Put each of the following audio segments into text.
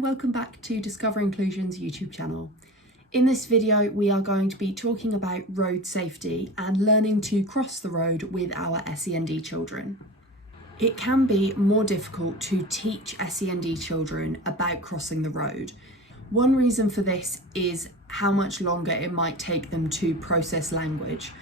and welcome back to Discover Inclusion's YouTube channel. In this video we are going to be talking about road safety and learning to cross the road with our SEND children. It can be more difficult to teach SEND children about crossing the road. One reason for this is how much longer it might take them to process language.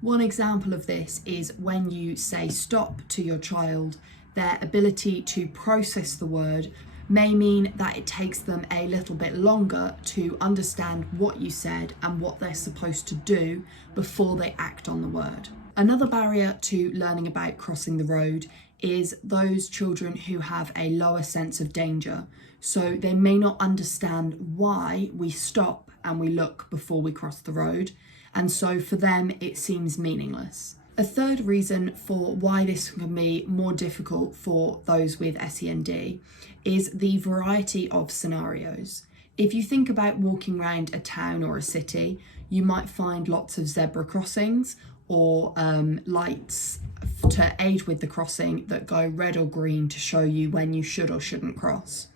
One example of this is when you say stop to your child, their ability to process the word may mean that it takes them a little bit longer to understand what you said and what they're supposed to do before they act on the word. Another barrier to learning about crossing the road is those children who have a lower sense of danger. So they may not understand why we stop and we look before we cross the road, and so for them it seems meaningless. A third reason for why this can be more difficult for those with SEND is the variety of scenarios. If you think about walking around a town or a city, you might find lots of zebra crossings or lights to aid with the crossing that go red or green to show you when you should or shouldn't cross.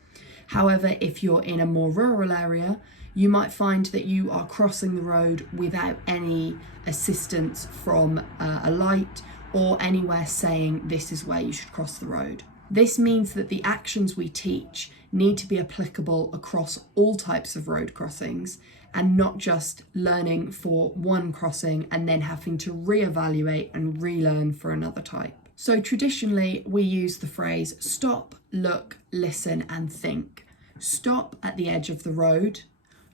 However, if you're in a more rural area, you might find that you are crossing the road without any assistance from a light or anywhere saying this is where you should cross the road. This means that the actions we teach need to be applicable across all types of road crossings and not just learning for one crossing and then having to reevaluate and relearn for another type. So traditionally we use the phrase stop, look, listen and think. Stop at the edge of the road,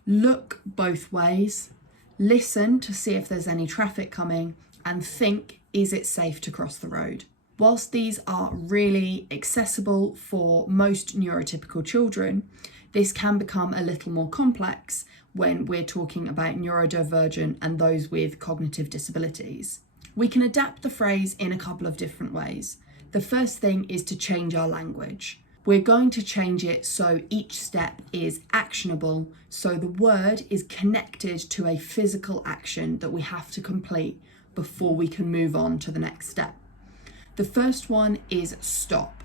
look both ways, listen to see if there's any traffic coming, and think, is it safe to cross the road? Whilst these are really accessible for most neurotypical children, this can become a little more complex when we're talking about neurodivergent and those with cognitive disabilities. We can adapt the phrase in a couple of different ways. The first thing is to change our language. We're going to change it so each step is actionable, so the word is connected to a physical action that we have to complete before we can move on to the next step. The first one is stop.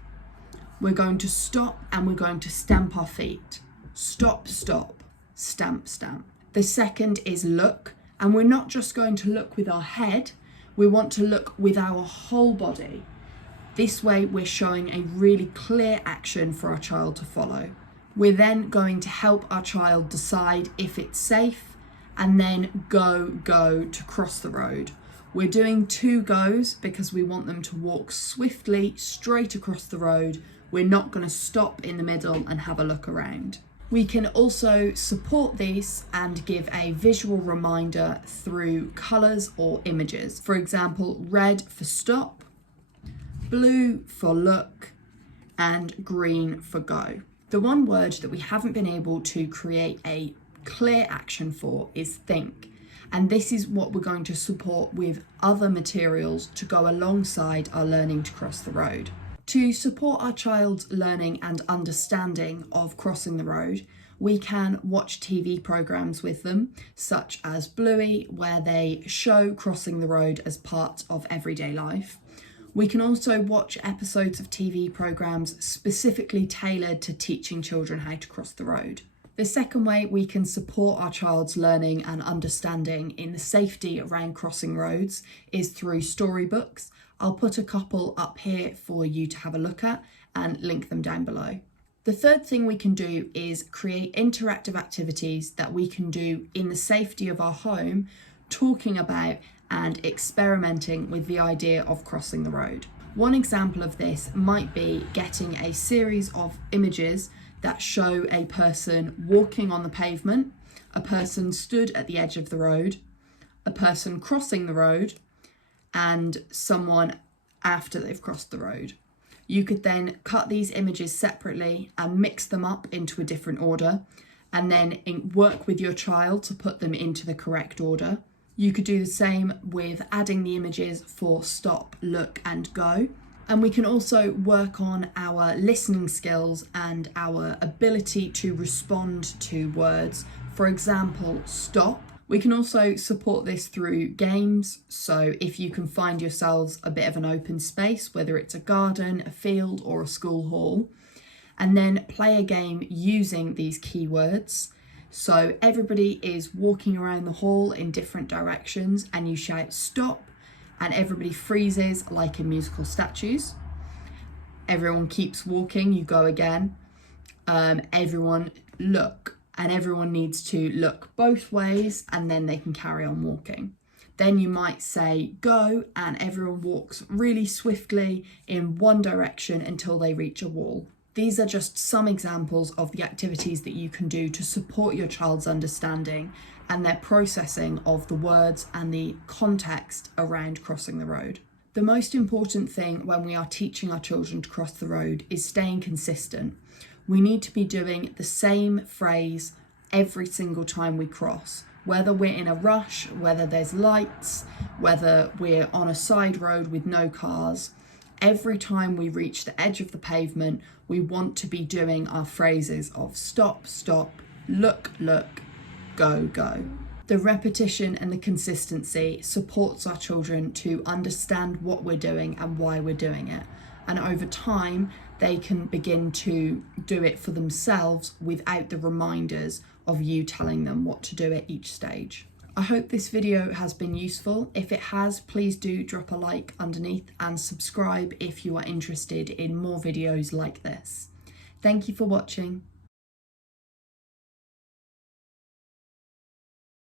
We're going to stop and we're going to stamp our feet. Stop, stop, stamp, stamp. The second is look, and we're not just going to look with our head, we want to look with our whole body. This way we're showing a really clear action for our child to follow. We're then going to help our child decide if it's safe and then go to cross the road. We're doing 2 goes because we want them to walk swiftly straight across the road. We're not going to stop in the middle and have a look around. We can also support these and give a visual reminder through colours or images. For example, red for stop, blue for look, and green for go. The one word that we haven't been able to create a clear action for is think. And this is what we're going to support with other materials to go alongside our learning to cross the road. To support our child's learning and understanding of crossing the road, we can watch TV programmes with them, such as Bluey, where they show crossing the road as part of everyday life. We can also watch episodes of TV programmes specifically tailored to teaching children how to cross the road. The second way we can support our child's learning and understanding in the safety around crossing roads is through storybooks. I'll put a couple up here for you to have a look at and link them down below. The third thing we can do is create interactive activities that we can do in the safety of our home, talking about and experimenting with the idea of crossing the road. One example of this might be getting a series of images that show a person walking on the pavement, a person stood at the edge of the road, a person crossing the road, and someone after they've crossed the road. You could then cut these images separately and mix them up into a different order, and then work with your child to put them into the correct order. You could do the same with adding the images for stop, look, and go. And we can also work on our listening skills and our ability to respond to words. For example, stop. We can also support this through games. So if you can find yourselves a bit of an open space, whether it's a garden, a field, or a school hall, and then play a game using these keywords. So everybody is walking around the hall in different directions and you shout stop and everybody freezes like in musical statues. Everyone keeps walking, you go again. Everyone look, and everyone needs to look both ways and then they can carry on walking. Then you might say go and everyone walks really swiftly in one direction until they reach a wall. These are just some examples of the activities that you can do to support your child's understanding and their processing of the words and the context around crossing the road. The most important thing when we are teaching our children to cross the road is staying consistent. We need to be doing the same phrase every single time we cross, whether we're in a rush, whether there's lights, whether we're on a side road with no cars. Every time we reach the edge of the pavement, we want to be doing our phrases of stop, stop, look, look, go, go. The repetition and the consistency supports our children to understand what we're doing and why we're doing it. And over time, they can begin to do it for themselves without the reminders of you telling them what to do at each stage. I hope this video has been useful. If it has, please do drop a like underneath and subscribe if you are interested in more videos like this. Thank you for watching.